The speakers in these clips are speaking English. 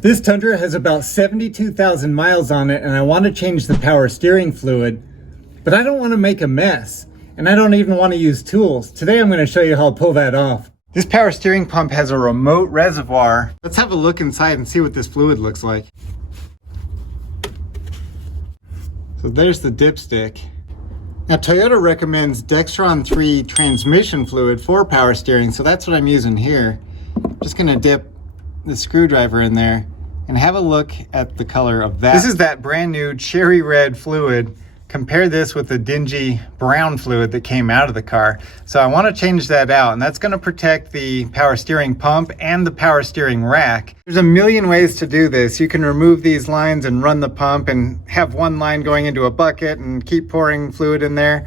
This Tundra has about 72,000 miles on it, and I want to change the power steering fluid, but I don't want to make a mess, and I don't even want to use tools. Today I'm going to show you how to pull that off. This power steering pump has a remote reservoir. Let's have a look inside and see what this fluid looks like. So there's the dipstick. Now Toyota recommends Dextron 3 transmission fluid for power steering, so that's what I'm using here. I'm just going to dip the screwdriver in there and have a look at the color of that. This is that brand new cherry red fluid. Compare this with the dingy brown fluid that came out of the car. So I want to change that out, and that's going to protect the power steering pump and the power steering rack. There's a million ways to do this. You can remove these lines and run the pump and have one line going into a bucket and keep pouring fluid in there.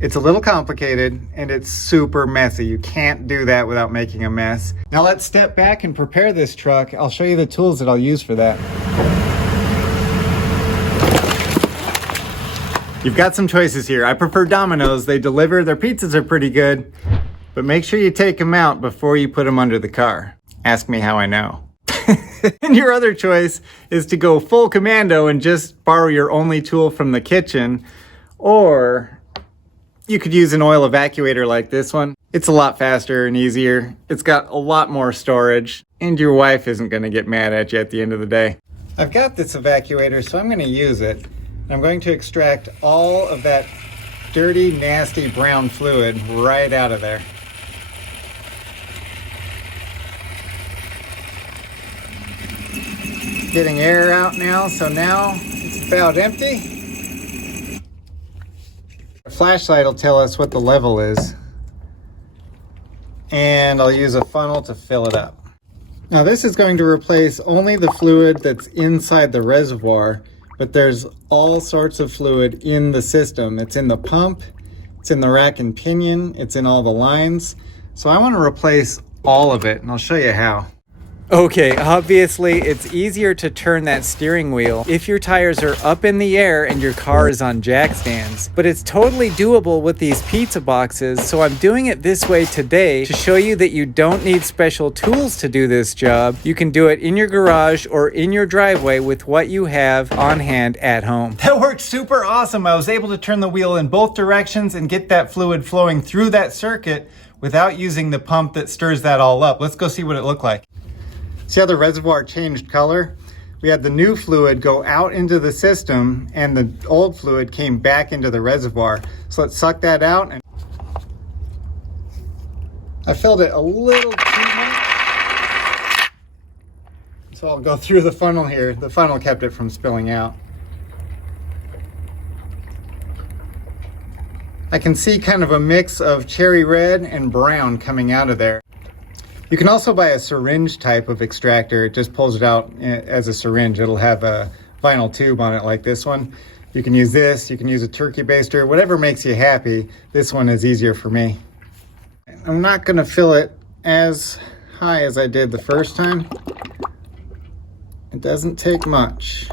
It's a little complicated and it's super messy. You can't do that without making a mess. Now let's step back and prepare this truck. I'll show you the tools that I'll use for that. You've got some choices here. I prefer Domino's. They deliver, their pizzas are pretty good, but make sure you take them out before you put them under the car. Ask me how I know. And your other choice is to go full commando and just borrow your only tool from the kitchen, or you could use an oil evacuator like this one. It's a lot faster and easier. It's got a lot more storage, and your wife isn't gonna get mad at you at the end of the day. I've got this evacuator, so I'm gonna use it. I'm going to extract all of that dirty, nasty brown fluid right out of there. Getting air out now, so now it's about empty. A flashlight will tell us what the level is, and I'll use a funnel to fill it up. Now this is going to replace only the fluid that's inside the reservoir, but there's all sorts of fluid in the system. It's in the pump, it's in the rack and pinion, it's in all the lines. So I want to replace all of it, and I'll show you how. Okay, obviously it's easier to turn that steering wheel if your tires are up in the air and your car is on jack stands. But it's totally doable with these pizza boxes, so I'm doing it this way today to show you that you don't need special tools to do this job. You can do it in your garage or in your driveway with what you have on hand at home. That worked super awesome. I was able to turn the wheel in both directions and get that fluid flowing through that circuit without using the pump that stirs that all up. Let's go see what it looked like. See how the reservoir changed color? We had the new fluid go out into the system and the old fluid came back into the reservoir. So let's suck that out. And I filled it a little too much, so I'll go through the funnel here. The funnel kept it from spilling out. I can see kind of a mix of cherry red and brown coming out of there. You can also buy a syringe type of extractor. It just pulls it out as a syringe. It'll have a vinyl tube on it like this one. You can use this, you can use a turkey baster, whatever makes you happy. This one is easier for me. I'm not gonna fill it as high as I did the first time. It doesn't take much.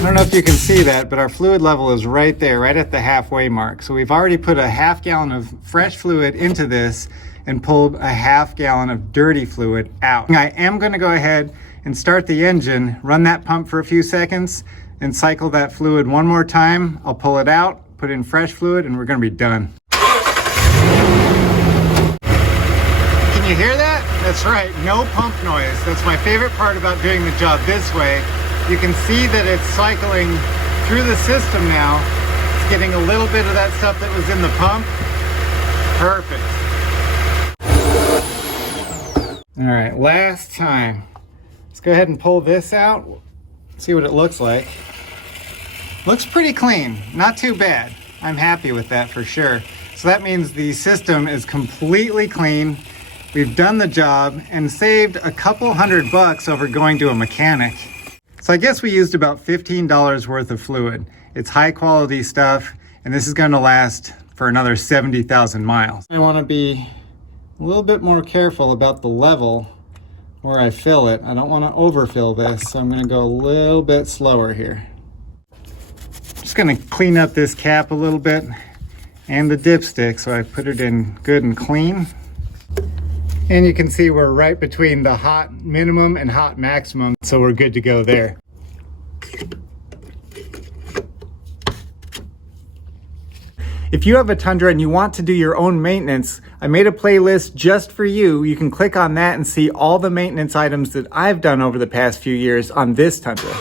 I don't know if you can see that, but our fluid level is right there, right at the halfway mark. So we've already put a half gallon of fresh fluid into this and pulled a half gallon of dirty fluid out. I am going to go ahead and start the engine, run that pump for a few seconds, and cycle that fluid one more time. I'll pull it out, put in fresh fluid, and we're going to be done. Can you hear that? That's right, no pump noise. That's my favorite part about doing the job this way. You can see that it's cycling through the system now. It's getting a little bit of that stuff that was in the pump. Perfect. All right, last time. Let's go ahead and pull this out, see what it looks like. Looks pretty clean, not too bad. I'm happy with that for sure. So that means the system is completely clean. We've done the job and saved a couple $100 over going to a mechanic. So I guess we used about $15 worth of fluid. It's high quality stuff, and this is going to last for another 70,000 miles. I want to be a little bit more careful about the level where I fill it. I don't want to overfill this, so I'm going to go a little bit slower here. Just going to clean up this cap a little bit. and the dipstick, so I put it in good and clean. And you can see we're right between the hot minimum and hot maximum, so we're good to go there. If you have a Tundra and you want to do your own maintenance, I made a playlist just for you. You can click on that and see all the maintenance items that I've done over the past few years on this Tundra.